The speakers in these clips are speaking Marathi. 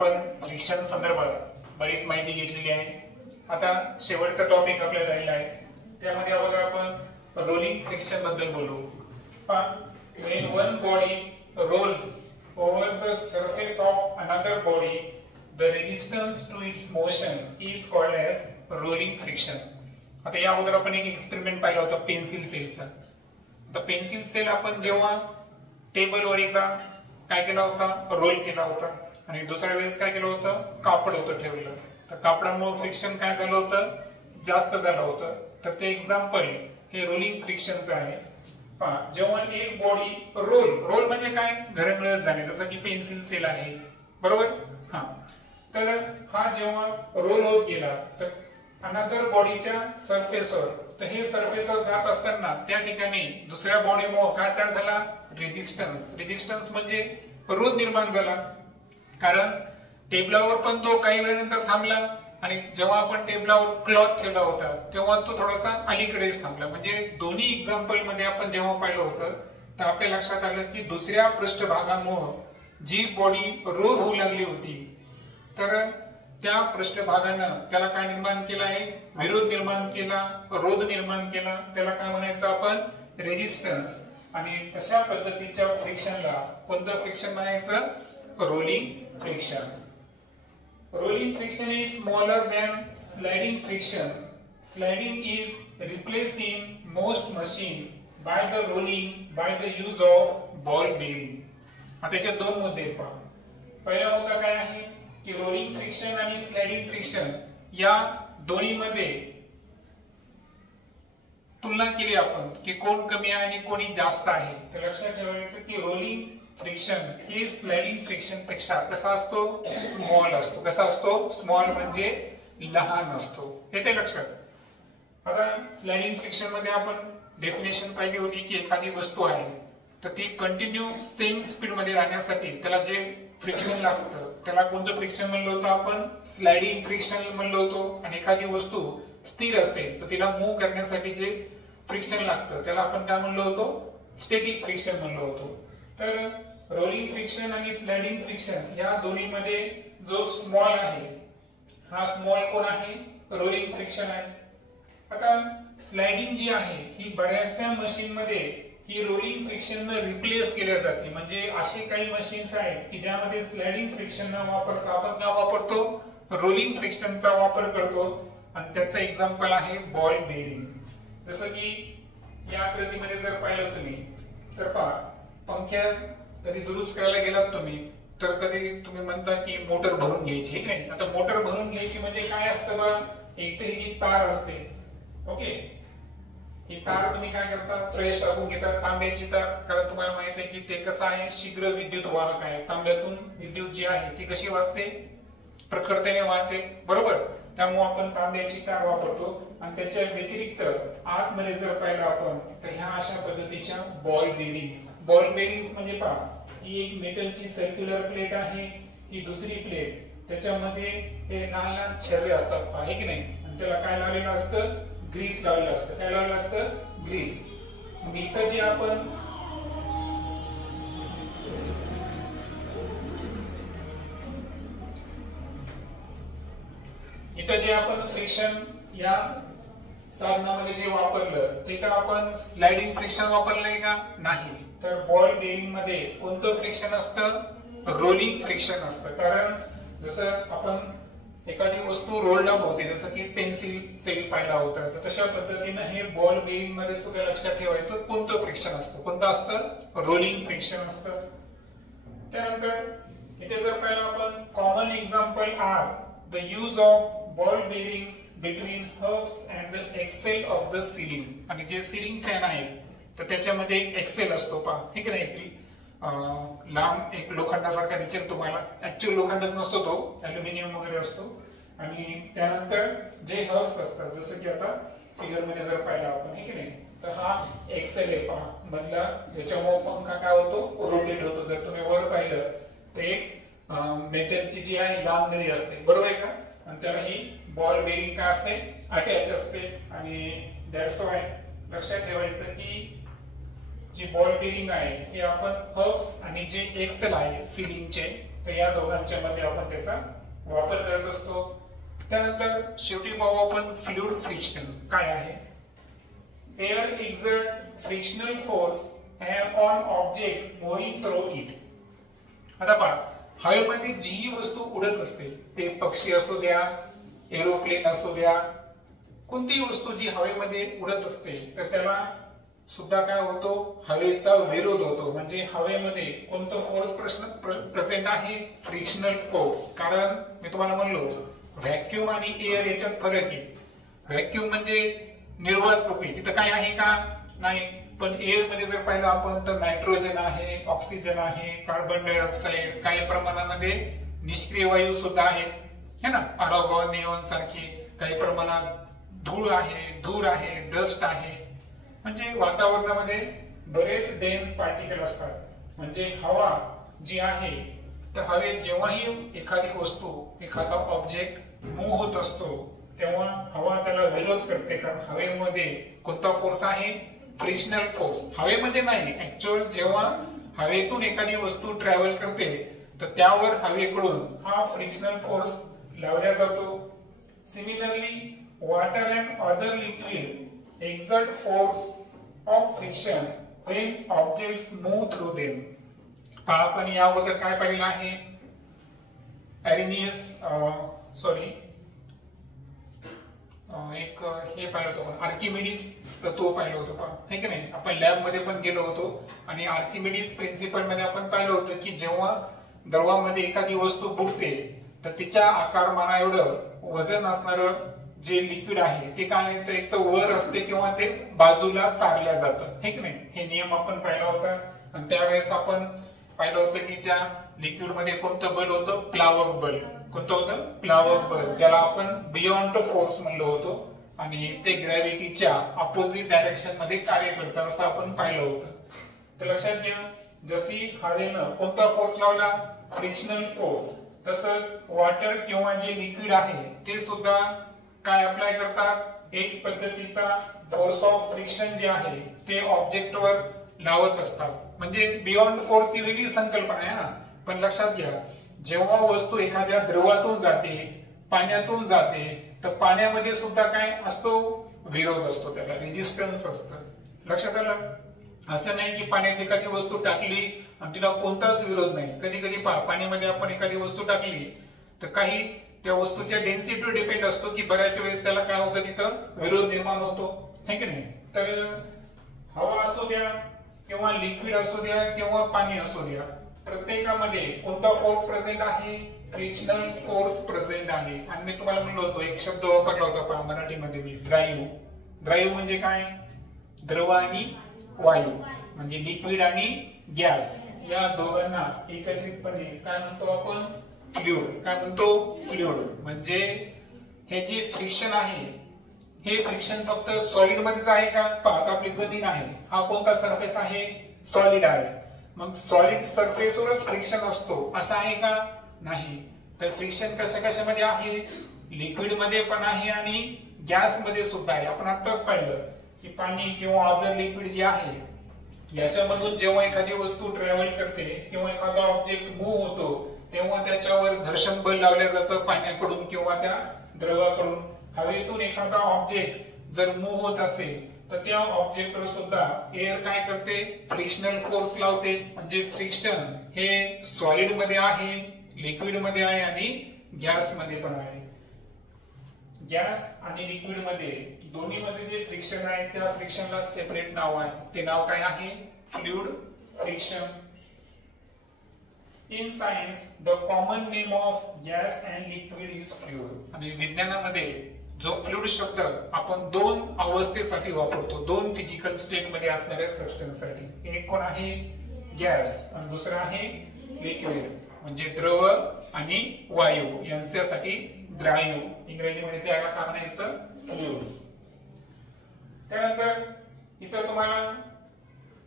आपण फ्रिक्शन संदर्भात बरीच माहिती घेतलेली आहे. आता शेवटचा टॉपिक आपला राहिला आहे, त्यामध्ये अगोदर आपण रोलिंग फ्रिक्शन बद्दल बोलू. when one body rolls over the surface of another body, the resistance to its motion is called as rolling friction. आता या अगोदर आपण एक एक्सपेरिमेंट पाहिला होता पेन्सिल सेलचा. तर पेन्सिल सेल आपण जेव्हा टेबलवर एकदा काय केला होता, रोल केला होता, आणि दुसऱ्या वेळेस काय केलं होतं, कापड होतं ठेवलं. तर कापडामुळे फ्रिक्शन काय झालं होतं, जास्त झालं होतं. तर ते एक्झाम्पल हे रोलिंग फ्रिक्शनचं आहे. जेव्हा एक बॉडी रोल म्हणजे काय, घरंगळत जाणे, जसं की पेन्सिल सेल आहे, बरोबर. तर हा जेव्हा रोल होत गेला तर अनदर बॉडीच्या सरफेसवर, तर हे सरफेसवर जात असताना त्या ठिकाणी दुसऱ्या बॉडीमुळे काय तयार झाला, रेजिस्टन्स म्हणजे रोध निर्माण झाला. कारण टेबलावर पण तो काही वेळानंतर थांबला, आणि जेव्हा आपण टेबलावर क्लॉथ ठेवला होता तेव्हा तो थोडासा अलीकडेच थांबला. म्हणजे दोन्ही एक्झाम्पल मध्ये आपण जेव्हा पाहिलं होतं तर आपल्या लक्षात आलं की दुसऱ्या पृष्ठभागामुळे जी बॉडी रोध होऊ लागली होती, तर त्या पृष्ठभागानं त्याला काय निर्माण केला आहे, विरोध निर्माण केला, रोध निर्माण केला. त्याला काय म्हणायचं आपण, रेजिस्टन्स. आणि तशा पद्धतीच्या फ्रिक्शनला कोणतं फ्रिक्शन म्हणायचं, rolling friction. Rolling friction is smaller than sliding friction. Sliding is replaced in most machine by the use of ball bearing. आता याच्यात दोन मुद्दे पहा. पहिला मुद्दा काय आहे की रोलिंग फ्रिक्शन आणि स्लाइडिंग फ्रिक्शन या दोन्हीमध्ये तुलना केली आपण की कोण कमी आहे आणि कोणी जास्त आहे. तर लक्षात ठेवायचं की रोलिंग फ्रिक्शन हे स्लाइडिंग फ्रिक्शन पेक्षा कसा असतो, स्मॉल असतो. कसा असतो, स्मॉल म्हणजे लहान असतो. येते लक्षात. आता स्लाइडिंग फ्रिक्शन मध्ये आपण डेफिनेशन पाहिली होती की एखादी वस्तू आहे तर ती कंटिन्यू सेम स्पीड मध्ये राहण्यासाठी त्याला जे फ्रिक्शन लागतं त्याला कोणतं फ्रिक्शन म्हणलं होतं आपण, स्लाइडिंग फ्रिक्शन म्हणलं होतो. आणि एखादी वस्तू स्थिर असेल तर तिला मूव्ह करण्यासाठी जे फ्रिक्शन लागतं त्याला आपण काय म्हणलो होतो, स्टॅटिक फ्रिक्शन म्हणलो होतो. तर रोलिंग फ्रिक्शन आणि स्लाइडिंग फ्रिक्शन या दोन्हीमध्ये जो स्मॉल आहे, हा स्मॉल कोण आहे, रोलिंग फ्रिक्शन आहे. आता स्लाइडिंग जी आहे ही बऱ्याचशा मशीन मध्ये ही रोलिंग फ्रिक्शन रिप्लेस केल्या जाते. म्हणजे असे काही मशीन्स आहेत की ज्यामध्ये स्लाइडिंग फ्रिक्शन न वापरता आपण काय वापरतो, रोलिंग फ्रिक्शनचा वापर करतो. आणि त्याचं एक्झाम्पल आहे बॉल बेरिंग. जसं की या आकृतीमध्ये जर पाहिलं तुम्ही तर पहा, पंख्या कधी दुरुस्त करायला गेलात तुम्ही तर कधी तुम्ही म्हणता की मोटर भरून घ्यायची नाही. आता मोटर भरून घ्यायची म्हणजे काय असतं बघा, एक तर ही तार असते, ओके, ही तार तुम्ही काय करता, फ्रेश टाकून घेता, तांब्याची तार. कारण तुम्हाला माहित आहे की ते कसं आहे, शीघ्र विद्युत वाहक आहे. तांब्यातून विद्युत जी आहे ती कशी वाहते, प्रखरतेने वाहते, बरोबर. त्यामुळे आपण तांब्याची तार वापरतो. आणि त्याच्या व्यतिरिक्त आतमध्ये जर पाहिलं आपण तर ह्या अशा पद्धतीच्या बॉल बेरिंग्स म्हणजे पहा, ही एक मेटलची सर्क्युलर प्लेट आहे, ही दुसरी प्लेट, त्याच्यामध्ये हे लहान लहान छर्रे असतात, पहा, हे की नाही. आणि त्याला काय लावलेलं असतं, ग्रीस लावलेलं असतं. काय लावलेलं असतं, ग्रीस. मग इथं जे आपण फ्रिक्शन या साधनामध्ये जे वापरलं ते तर आपण स्लाइडिंग फ्रिक्शन वापरलंय का, नाही. तर बॉल बेरिंग मध्ये कोणतं फ्रिक्शन असतं, रोलिंग फ्रिक्शन असतं. कारण जसं आपण एखादी वस्तू रोल डाऊन होते, जसं की पेन्सिल सेल पाहिला होता, तर तशा पद्धतीनं हे बॉल बेरिंग मध्ये सुद्धा लक्षात ठेवायचं कोणतं फ्रिक्शन असतं, कोणतं असतं, रोलिंग फ्रिक्शन असतं. त्यानंतर इथे जर पाहिलं आपण, common example are the use of ball bearings between hubs and the axle of the ceiling. आणि जे सिलिंग फॅन आहे तर त्याच्यामध्ये एक एक्सेल असतो, पहा, हे की नाही, लांब एक लोखंडासारखा दिसेल तुम्हाला. ऍक्च्युअल लोखंडच नसतो तो, अल्युमिनियम वगैरे असतो. आणि त्यानंतर जे हब्स असतात, जसं की आता फिगर मध्ये जर पाहिलं आपण, हे की नाही, तर हा एक्सेल आहे, पहा, मधला, ज्याच्यामुळे पंखा काय होतो, रोटेट होतो. जर तुम्ही वर पाहिलं तर एक मेटलची जी आहे लांब नळी असते, बरोबर आहे का. आणि त्याला ही बॉल बेरिंग काय असते, अटॅच असते. आणि दॅट्स वाय लक्षात ठेवायचं की जी बॉल बेरिंग आहे हे आपण हब्स आणि जे एक्सेल आहे सिलिंगचे तर या दोघांच्या मध्ये आपण त्याचा वापर करत असतो. त्यानंतर शेवटी पाहू आपण फ्लुइड फ्रिक्शन काय आहे. Air exert frictional force on object moving through it. आता पहा, हवेमध्ये जी वस्तू उडत असते, ते पक्षी असू द्या, एरोप्लेन असू द्या, कोणतीही वस्तू जी हवेमध्ये उडत असते तर त्याला सुद्धा काय होतो, हवेचा विरोध होतो. म्हणजे हवेमध्ये कोणतं फोर्स प्रेझेंट आहे, फ्रिक्शनल फोर्स. कारण मी तुम्हाला म्हणलो व्हॅक्यूम आणि एअर याच्यात फरक आहे. व्हॅक्यूम म्हणजे निर्वात पृथ्वी, तिथं काय आहे का, नाही. पण एअर मध्ये जर पाहिलं आपण तर नायट्रोजन आहे, ऑक्सिजन आहे, कार्बन डायऑक्साईड, काही प्रमाणामध्ये निष्क्रिय वायू सुद्धा आहेत, है ना, आर्गॉन, निऑन सारखे. काही प्रमाणात धूळ आहे, डस्ट आहे. म्हणजे वातावरणामध्ये बरेच डेन्स पार्टिकल असतात. म्हणजे हवा जी आहे, तर हवेत जेव्हाही एखादी वस्तू, एखादा ऑब्जेक्ट मूव्ह होत असतो तेव्हा हवा त्याला विरोध करते. कारण हवेमध्ये कोणता फोर्स आहे, फ्रिक्शनल फोर्स. हवेमध्ये नाही, ऍक्च्युअल जेव्हा हवेतून एखादी वस्तू ट्रॅव्हल करते तर त्यावर हवेकडून हा फ्रिक्शनल फोर्स लावला जातो. Similarly water and other liquid exert force of friction when objects move through them. आपण या अगोदर काय पाहिलं आहे, एक हे पाहिलं होतं, आर्किमिडीज तत्व पाहिलं होतं का, हे की नाही. आपण लॅब मध्ये पण गेलो होतो आणि आर्किमिडीज प्रिन्सिपल मध्ये आपण पाहिलं होतं की जेव्हा द्रवामध्ये एखादी वस्तू बुडते तर तिच्या आकारमाना एवढं वजन असणारं जे लिक्विड आहे ते काय येतं, एक तर वर असते किंवा ते बाजूला सारल्या जातं, हे की नाही. हे नियम आपण पाहिला होता. आणि त्यावेळेस आपण पाहिलं होतं की त्या लिक्विड मध्ये कोणतं बल होतं, प्लावक बल. कोणतं होतं, प्लावक बल, ज्याला आपण बियॉन्ड फोर्स म्हणलो होतो. आणि ते ग्रॅव्हिटीच्या अपोजिट डायरेक्शन मध्ये कार्य करतं असं आपण पाहिलं होतं. तर लक्षात घ्या, जशी हवेनं कोणता फोर्स लावला, फ्रिक्शनल फोर्स, तसंच वॉटर किंवा जे लिक्विड आहे ते सुद्धा काय अप्लाय करतात, एक पद्धतीचा फोर्स ऑफ फ्रिक्शन जे आहे ते ऑब्जेक्टवर लावत असतात. म्हणजे बियॉन्ड फोर्स ही वेगळी संकल्पना आहे ना. पण लक्षात घ्या, जेव्हा वस्तू एखाद्या द्रवातून जाते, पाण्यातून जाते, तर पाण्यामध्ये सुद्धा काय असतो, विरोध असतो, त्याला रेजिस्टन्स असतं. लक्षात आलं. असं नाही की पाण्यात एखादी वस्तू टाकली आणि तिला कोणताच विरोध नाही. कधी कधी पाण्यामध्ये आपण एखादी वस्तू टाकली तर काही त्या वस्तूच्या डेन्सिटीवर डिपेंड असतो की बऱ्याच वेळेस त्याला काय होतं, तिथं विरोध निर्माण होतो, है की नाही. तर हवा असू द्या किंवा लिक्विड असू द्या किंवा पाणी असू द्या, प्रत्येकामध्ये कोणता फोर्स प्रेझेंट आहे, फ्रिक्शनल फोर्स प्रेझेंट आहे. आणि मी तुम्हाला म्हणलो होतो, एक शब्द वापरला होता मराठीमध्ये मी, ड्राईव्ह. ड्राईव्ह म्हणजे काय, द्रव आणि वायू, म्हणजे लिक्विड आणि गॅस या दोघांना एकत्रितपणे काय म्हणतो आपण, फ्लुइड. काय म्हणतो, फ्लुइड. म्हणजे हे जे फ्रिक्शन आहे, हे फ्रिक्शन फक्त सॉलिड मध्येच आहे का, आता आपली जमीन आहे, हा कोणता सरफेस आहे, सॉलिड आहे. मग सॉलिड सरफेसवरच फ्रिक्शन असतो असं आहे का, नाही. तर फ्रिक्शन कशा कशामध्ये आहे, लिक्विड मध्ये पण आहे आणि गॅस मध्ये सुद्धा आहे. आपण आताच पाहिलं की पाणी किंवा अदर लिक्विड जे आहे याच्यामधून जेव्हा एखादी वस्तू ट्रॅव्हल करते किंवा एखादा ऑब्जेक्ट मूव्ह होतो तेव्हा त्याच्यावर घर्षण बल लावलं जातं पाण्याकडून किंवा त्या द्रवाकडून. हवेतून एखादा ऑब्जेक्ट जर मूव्ह होत असेल तर त्या ऑब्जेक्टवर सुद्धा एअर काय करते, फ्रिक्शनल फोर्स लावते. म्हणजे फ्रिक्शन हे सॉलिड मध्ये आहे, लिक्विड मध्ये आहे आणि गॅस मध्ये पण आहे. गॅस आणि लिक्विड मध्ये दोन्ही मध्ये जे फ्रिक्शन आहे त्या फ्रिक्शनला सेपरेट नाव आहे. ते नाव काय आहे, fluid friction. In science, the common name of gas and liquid is fluid. आणि विज्ञानामध्ये जो फ्लुइड शब्द आपण दोन अवस्थेसाठी वापरतो, दोन फिजिकल स्टेट मध्ये असणाऱ्या सबस्टन्स साठी. एक कोण आहे, गॅस, आणि दुसरा आहे लिक्विड, म्हणजे द्रव आणि वायू यांच्यासाठी द्रायू. इंग्रजीमध्ये त्याला काय म्हणायचं, फ्लुइड्स. त्यानंतर इथं तुम्हाला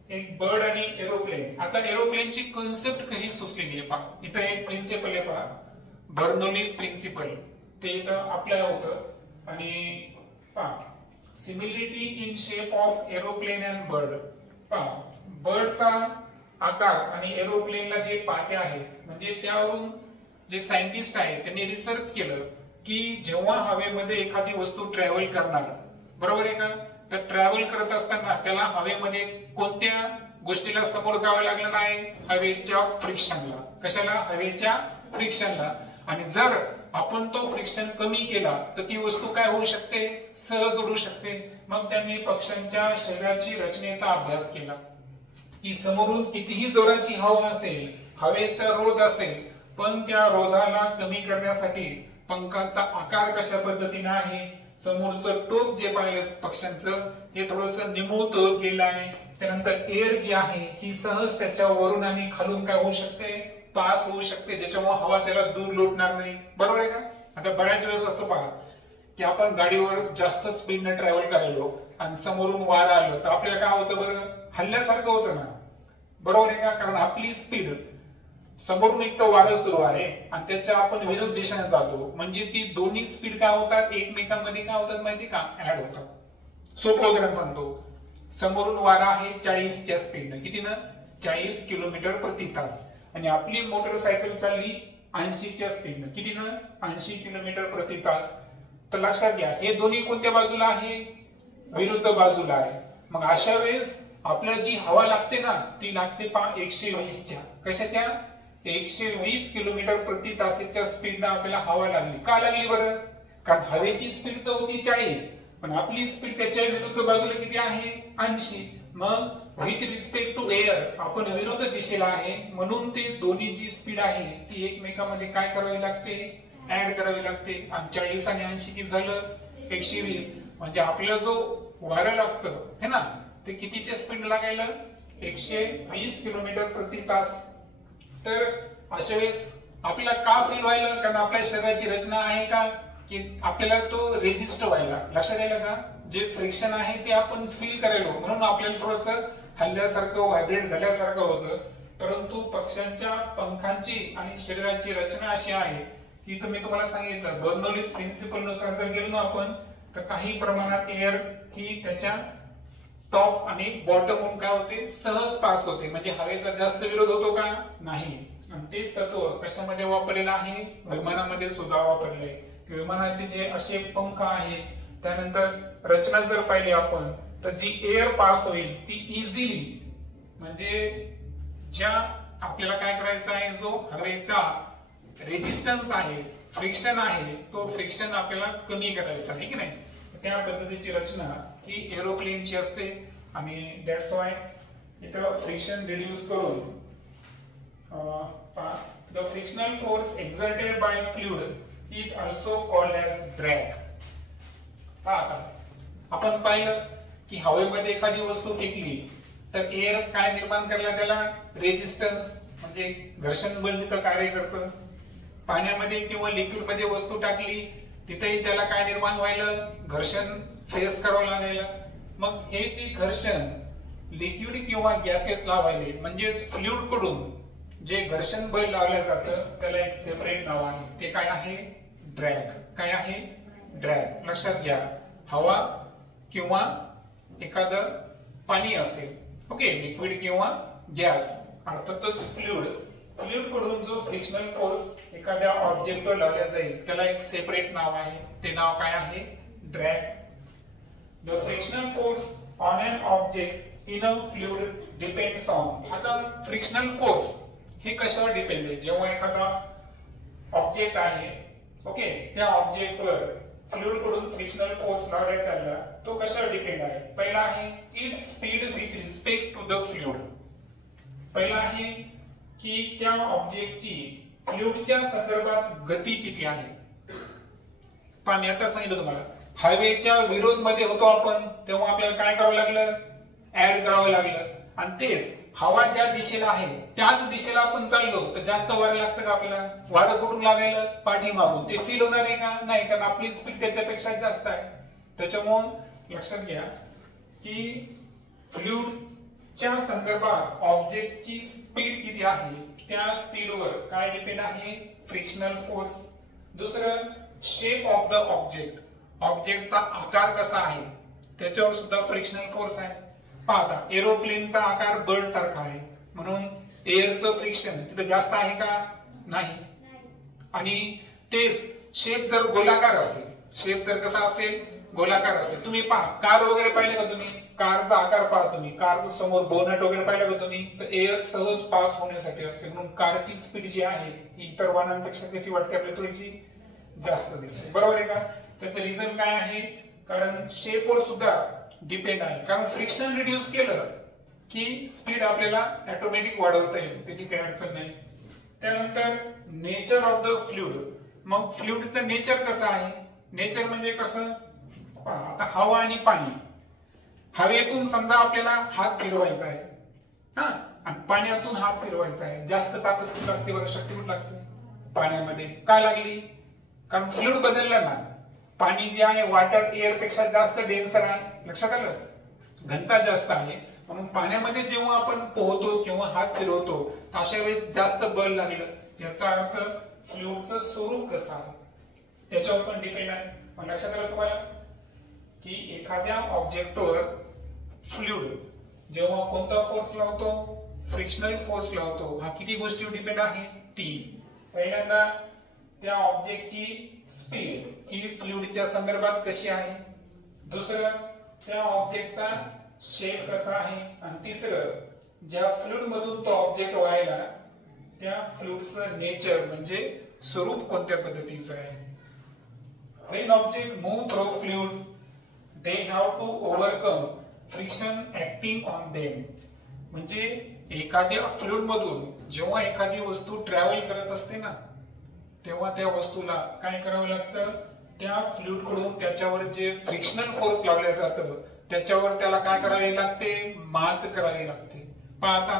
एक बर्ड आणि एरोप्लेन. आता एरोप्लेनची कन्सेप्ट कशी सुचलेली आहे पहा. इथं एक प्रिन्सिपल आहे पहा, बर्नौलीज प्रिन्सिपल. ते इथं आपल्याला होतं आणि पहा, similarity in shape of aeroplane and bird. पहा, बर्डचा आकार आणि एरोप्लेनला जे पाते आहेत म्हणजे त्यावरून जे सायंटिस्ट आहेत त्यांनी रिसर्च केलं की जेव्हा हवेमध्ये एखादी वस्तू ट्रॅव्हल करणार, बरोबर आहे का, तर ट्रॅव्हल करत असताना त्याला हवेमध्ये कोणत्या गोष्टीला समोर जावं लागलं नाही, हवेच्या फ्रिक्शनला. कशाला? हवेच्या फ्रिक्शनला. आणि जर आपण तो फ्रिक्शन कमी केला तर ती वस्तू काय होऊ शकते, सहज उडू शकते. मग त्यांनी पक्ष्यांच्या शरीराची रचनेचा अभ्यास केला की समोरून कितीही जोराची हवा असेल, हवेचा रोध असेल, पण त्या रोधाला कमी करण्यासाठी पंखांचा आकार कशा पद्धतीने आहे, समोरचं टोक जे पाहिलं पक्ष्यांचं हे थोडस निमुळतं गेलं आहे. त्यानंतर एअर जी आहे ही सहज त्याच्या वरून आणि खालून काय होऊ शकते, पास होऊ शकते, ज्याच्यामुळे हवा त्याला दूर लोटणार नाही. बरोबर आहे का? आता बऱ्याच वेळेस असतो पहा की आपण गाडीवर जास्त स्पीडने ट्रॅव्हल करायलो आणि समोरून वारा आलं तर आपल्याला काय होतं बरं, हल्ल्यासारखं होतं ना. बरोबर आहे का? कारण आपली स्पीड, समोरून एक तर वारं सुरू आहे आणि त्याच्या आपण विरुद्ध दिशेने जातो, म्हणजे ती दोन्ही स्पीड काय होतात, एकमेकांमध्ये काय होतात माहिती का, ऍड होतात. सोपं उदाहरण सांगतो. समोरून वारा आहे 40च्या स्पीडनं, कितीनं, 40 किलोमीटर प्रति तास, आणि आपली मोटरसायकल चालली 80च्या स्पीडनं, कितीनं, 80 किलोमीटर प्रति तास. तर लक्षात घ्या हे दोन्ही कोणत्या बाजूला आहे, विरुद्ध बाजूला आहे. मग अशा वेळेस आपल्याला जी हवा लागते ना ती लागते 120च्या, कशाच्या, 120 किलोमीटर प्रति तासाच्या स्पीडनं आपल्याला हवा लागली. का लागली बरं? कारण हवेची स्पीड तर होती 40 पण आपली स्पीड त्याच्या विरुद्ध बाजूला किती आहे, 80. मग विथ रिस्पेक्ट टू एअर आपण विरुद्ध दिशेला आहे, म्हणून ते दोन्ही जी स्पीड आहे ती एकमेकांमध्ये काय करावी लागते, ऍड करावी लागते. आणि 40 आणि 80 किती झालं, 120. म्हणजे आपल्याला जो वारा लागतं है ना ते कितीच्या स्पीड लागायला, 120 किलोमीटर प्रति तास. तर अशा वेळेस आपल्याला का फील व्हायला, कारण आपल्या शरीराची रचना आहे का की आपल्याला तो रेजिस्ट व्हायला. लक्षात आलं का? जे फ्रिक्शन आहे ते आपण फील करायलो, म्हणून आपल्याला थोडस हल्ल्यासारखं, व्हायब्रेट झाल्यासारखं होतं. परंतु पक्ष्यांच्या पंखांची आणि शरीराची रचना अशी आहे की मी तुम्हाला सांगितलं बर्नौलीज प्रिन्सिपल नुसार जर गेलो ना आपण तर काही प्रमाणात एअर ही त्याच्या टॉप आणि बॉटम होऊन काय होते, सहज पास होते. म्हणजे हवेचा जास्त विरोध होतो का, नाही. आणि तेच तत्व कशामध्ये वापरलेलं आहे, विमानामध्ये सुद्धा वापरले. विमानाचे जे असे पंख आहे त्यानंतर रचना जर पाहिली आपण तर जी एअर पास होईल ती इझिली, म्हणजे ज्या आपल्याला काय करायचं आहे, जो हवेचा रेजिस्टन्स आहे, फ्रिक्शन आहे, तो फ्रिक्शन आपल्याला कमी करायचा आहे की नाही. त्या पद्धतीची रचना ही एरोप्लेनची असते आणि दॅट्स वाय इथं फ्रिक्शन रिड्यूस करून the frictional force exerted by fluid is also called as drag. आता आपण पाहिलं की हवेमध्ये एखादी वस्तू फेकली तर एअर काय निर्माण करायला, त्याला रेजिस्टन्स म्हणजे घर्षण बल तिथं कार्य करतं. पाण्यामध्ये किंवा लिक्विड मध्ये वस्तू टाकली तिथेही त्याला काय निर्माण व्हायला, घर्षण फेस करावं लागायला. मग हे जे घर्षण लिक्विड किंवा गॅसेस लावायले म्हणजे फ्लुइड कडून जे घर्षण बल लावलं जातं त्याला एक सेपरेट नाव आहे, ते काय आहे, ड्रॅग. काय आहे, ड्रॅग. लक्षात घ्या, हवा किंवा एखादं पाणी असेल, ओके, लिक्विड किंवा गॅस, अर्थातच फ्लुइड कडून जो फ्रिक्शनल फोर्स एखाद्या ऑब्जेक्टवर लावला जाईल त्याला एक सेपरेट नाव आहे, ते नाव काय आहे, drag. The frictional force on an object in a fluid depends on. आता फ्रिक्शनल फोर्स हे कशावर डिपेंड आहे, जेव्हा एखादा ऑब्जेक्ट आहे, ओके, त्या ऑब्जेक्टवर फ्लुइड कडून फ्रिक्शनल फोर्स लावला चालला, तो कशावर डिपेंड आहे. पहिला आहे its speed with respect to the fluid. पहिला आहे की त्या ऑब्जेक्टची फ्लुइडच्या संदर्भात गती किती आहे. पण आता सांगितलं तुम्हाला हवेच्या विरोध मध्ये होतो आपण तेव्हा आपल्याला काय करावं लागलं, ऍड करावं लागलं. आणि तेच हवा ज्या दिशेला आहे त्याच दिशेला आपण चाललो तर जास्त वारं लागतं का आपल्याला, वारं कुठून लागायला, पाठीमागून. ते फील होणार आहे का, नाही, कारण आपली स्पीड त्याच्यापेक्षा जास्त आहे. त्याच्यामुळे लक्षात घ्या की फ्लुइडच्या संदर्भात ऑब्जेक्टची स्पीड किती आहे त्या स्पीडवर काय डिपेंड आहे, फ्रिक्शनल फोर्स. दुसरं शेप ऑफ द ऑब्जेक्ट, ऑब्जेक्टचा आकार कसा आहे त्याच्यावर सुद्धा फ्रिक्शनल फोर्स आहे. पाहता एरोप्लेनचा आकार बर्ड सारखा आहे, म्हणून एअरचं फ्रिक्शन तिथं जास्त आहे का? नाही. आणि तेच शेप जर गोलाकार असेल, शेप जर कसा असेल? गोलाकार असेल. तुम्ही पहा, कार वगैरे पाहिले का तुम्ही? कारचा आकार पहा तुम्ही, कारचं समोर बोनट वगैरे पाहिलं का तुम्ही? तर एअर सहज पास होण्यासाठी असते, म्हणून कारची स्पीड जी आहे ही इतर वाहनांपेक्षा कशी वाटते? आपल्याला थोडीशी जास्त दिसते, बरोबर आहे का? त्याचं रिझन काय आहे? कारण शेपवर सुद्धा डिपेंड आहे. कारण फ्रिक्शन रिड्यूस केलं की स्पीड आपल्याला ऑटोमॅटिक वाढवता येते, त्याची काही अडचण नाही. त्यानंतर नेचर ऑफ द फ्लुइड. मग फ्लुइडचं नेचर कसं आहे? नेचर म्हणजे कसं? आता हवा आणि पाणी. हवेतून समजा आपल्याला हात फिरवायचा आहे, हा, आणि पाण्यातून हात फिरवायचा आहे. जास्त ताकद कुठं लागते बरं? शक्ती कुठं लागते? पाण्यामध्ये. का लागली? कारण फ्लुइड बदललं ना. पाणी जे आहे वॉटर एअर पेक्षा जास्त डेन्सर आहे, लक्षात आलं? घनता जास्त आहे, म्हणून पाण्यामध्ये जेव्हा आपण पोहतो किंवा हात फिरवतो अशा वेळेस जास्त बल लागलं. याचा अर्थ फ्लुइडचं स्वरूप कसं आहे त्याच्यावर पण डिपेंड आहे. मग लक्षात आलं तुम्हाला की एखाद्या ऑब्जेक्टवर फ्लुइड जेव्हा कोणता फोर्स लावतो? फ्रिक्शनल फोर्स लावतो. हा किती गोष्टीवर डिपेंड आहे? 3. पहिल्यांदा त्या ऑब्जेक्टची स्पीड ही फ्लुइडच्या संदर्भात कशी आहे. दुसरं त्या ऑब्जेक्टचा शेप कसा आहे. आणि तिसरं ज्या फ्लुइड मधून तो ऑब्जेक्ट व्हायला त्या फ्लुइडचं नेचर म्हणजे स्वरूप कोणत्या पद्धतीचं आहे. When objects move through fluids, they have to overcome friction acting on them. म्हणजे एखाद्या फ्लुइड मधून जेव्हा एखादी वस्तू ट्रॅव्हल करत असते ना, तेव्हा त्या वस्तूला काय करावं लागतं? त्या फ्लुइड कडून त्याच्यावर जे फ्रिक्शनल फोर्स लावलं जातं त्याच्यावर त्याला काय करावे लागते? मात करावी लागते. पहा आता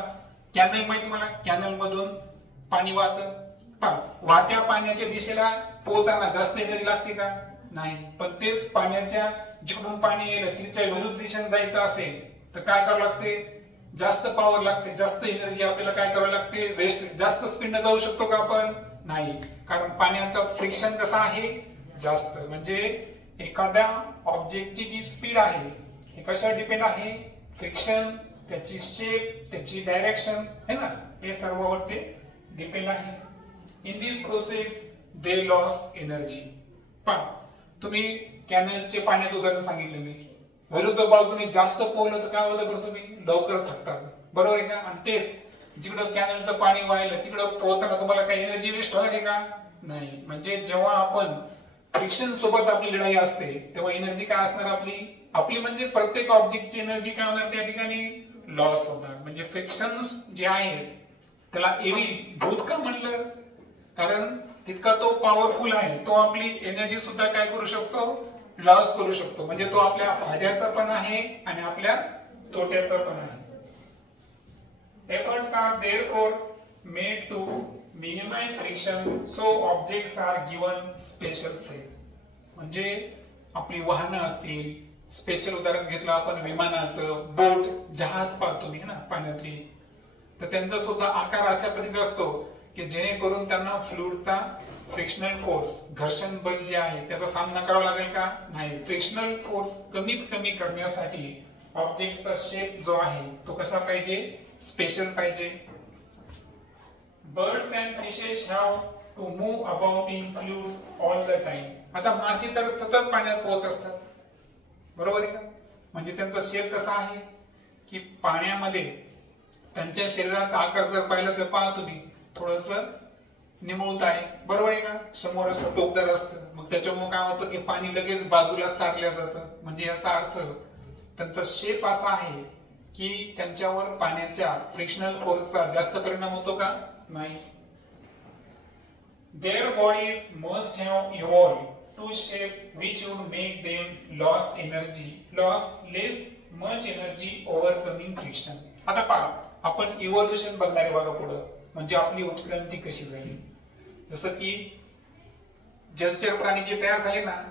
कॅनल माहिती मला, कॅनल मधून पाणी वाहतं. वाहत्या पाण्याच्या दिशेला पोहताना जास्त एनर्जी लागते का? नाही. पण तेच पाण्याच्या जिकडून पाणी येईल तिच्या विरुद्ध दिशेने जायचं असेल तर काय करावं लागते? जास्त पॉवर लागते, जास्त एनर्जी आपल्याला काय करावं लागते? वेस्ट. जास्त स्पीडने जाऊ शकतो का आपण? नाही, कारण पाण्याचं फ्रिक्शन कसं आहे? जास्त. म्हणजे एखाद्या ऑब्जेक्टची जी स्पीड आहे हे कशावर डिपेंड आहे? फ्रिक्शन, त्याची शेप, त्याची डायरेक्शन है ना, हे सर्वांवर ते डिपेंड आहे. In this process they loss energy. पण तुम्ही कॅनलचे पाण्याचं उदाहरण सांगितलं मी. विरुद्ध बाजूने जास्त पोहलं तर काय होतं? तुम्ही लवकर थकतात, बरोबर आहे का? आणि तेच जिकडं कॅनलचं पाणी वाहिलं तिकडं पोहताना तुम्हाला काही एनर्जी वेस्ट होणार का? नाही. म्हणजे जेव्हा आपण फ्रिक्शन सोबत आपली लढाई असते तेव्हा एनर्जी काय असणार आपली? आपली म्हणजे प्रत्येक ऑब्जेक्टची एनर्जी काय होणार त्या ठिकाणी? लॉस होणार. म्हणजे फ्रिक्शन जे आहे त्याला एवी भूत का म्हणलं? कारण तितका तो पॉवरफुल आहे. तो आपली एनर्जी सुद्धा काय करू शकतो? लॉस करू शकतो. म्हणजे तो आपल्या फायद्याचा पण आहे आणि आपल्या तोट्याचा पण आहे. Efforts are therefore made to minimize friction, so objects are given special shape. म्हणजे आपली वाहनं असतील, स्पेशल उदाहरण घेतलं आपण विमानाचं, बोट, जहाज पाहतो मी ना पाण्यातली, तर त्यांचा सुद्धा आकार अशा पद्धतीचा असतो की जेणेकरून त्यांना फ्लुइडचा फ्रिक्शनल फोर्स, घर्षण बल जे आहे त्याचा सामना करावा लागेल का? नाही. फ्रिक्शनल फोर्स कमीत कमी करण्यासाठी ऑब्जेक्टचा शेप जो आहे तो कसा पाहिजे? स्पेशल पाहिजे. Birds and fishes have to move about in fluids all the time. आता मासे तर सतत पाण्यात पोहत असतात, बरोबर आहे का? म्हणजे त्यांचा शेप कसा आहे की पाण्यामध्ये त्यांच्या शरीराचा आकार जर पाहिला तर पहा तुम्ही थोडस निमुळत आहे, बरोबर आहे का? समोर असं टोकदार असतं, मग त्याच्यामुळे काय होतं की पाणी लगेच बाजूला सारलं जातं. म्हणजे याचा अर्थ त्यांचा शेप असा आहे की त्यांच्यावर पाण्याच्या फ्रिक्शनल फोर्सचा जास्त परिणाम होतो का? नाही. Their bodies must have evolved to shape which would make them less much energy overcoming friction. आता पहा आपण इव्होल्युशन बघणार आहे बघा पुढं, म्हणजे आपली उत्क्रांती कशी झाली. जसं की जलचर प्राणी जे तयार झाले ना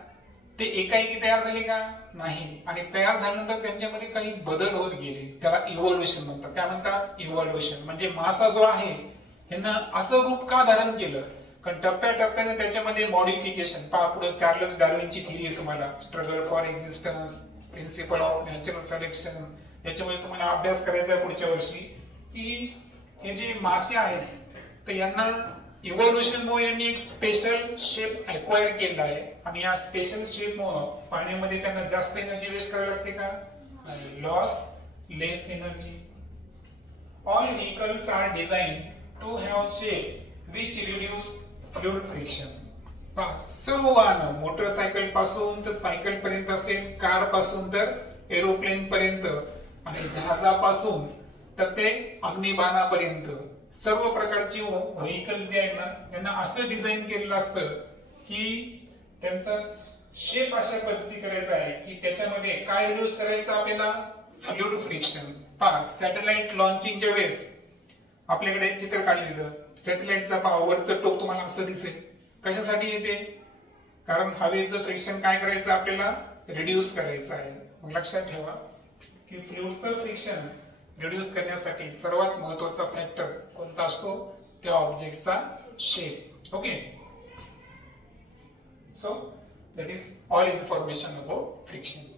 ते एकाएकी तयार झाले का? नाही. आणि तयार झाल्यानंतर त्यांच्यामध्ये काही बदल होत गेले, त्याला इव्होल्युशन म्हणतात. काय म्हणतात? इव्होल्युशन. म्हणजे मासा जो आहे ह्यानं असं रूप का धारण केलं? कारण टप्प्याटप्प्याने त्याच्यामध्ये मॉडिफिकेशन. पहा पुढे चार्ल्स डार्विनची थिअरी आहे तुम्हाला, struggle for existence, principle of natural selection, याच्यामुळे तुम्हाला अभ्यास करायचा आहे पुढच्या वर्षी की हे जे मासे आहेत तर यांना इव्होल्युशनमुळे यांनी एक स्पेशल शेप अक्वायर केला आहे आणि या स्पेशल शेपमुळे पाण्यामध्ये त्यांना जास्त एनर्जी वेस्ट करावी लागते का? Loss less energy. All vehicles are design to have shape which reduce fluid friction. सर्व वाहन मोटरसायकल पासून तर सायकल पर्यंत असेल, कार पासून तर एरोप्लेन पर्यंत आणि जहाजापासून तर ते अग्निबाणापर्यंत सर्व प्रकारची व्हेकल जे आहेत ना यांना असं डिझाईन केलेलं असतं की त्यांचा शेप अशा पद्धती करायचा आहे की त्याच्यामध्ये काय रिड्यूस करायचं आपल्याला? Fluid friction. पहा सॅटेलाइट लॉन्चिंगच्या वेळेस आपल्याकडे चित्र काढलेलं सॅटेलाइटचा पहा वरचं टोक तुम्हाला असं दिसेल. कशासाठी येते? कारण हवेचं फ्रिक्शन काय करायचं आपल्याला? रिड्यूस करायचं आहे. मग लक्षात ठेवा की फ्लुइडचं फ्रिक्शन रिड्यूस करण्यासाठी सर्वात महत्वाचा फॅक्टर कोणता असतो? त्या ऑब्जेक्टचा shape. Okay, so that is all information about friction.